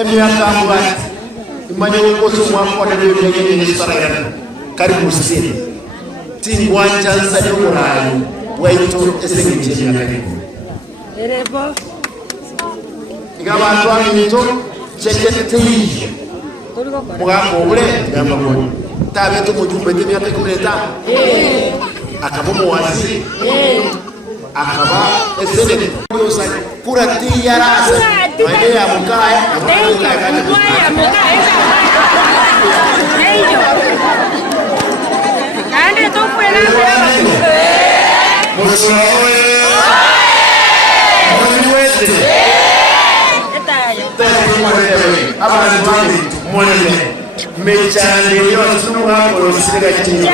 emyaka mbati imanye ukoso mwakona n'ebyegende n'ekifaanana kali mu siri tingwanjansa y'omurayi waitu esengejje emyaka erebo ng'abantu abinto kyekyeteyiye mugamba obule gamba bwoni tabeetu mujumbe emyaka 15 akaba omuwazi akaba esene yosa pura tiyarasa wane ya mukaya ande tokwela mechande yosunumwakolosirega kiti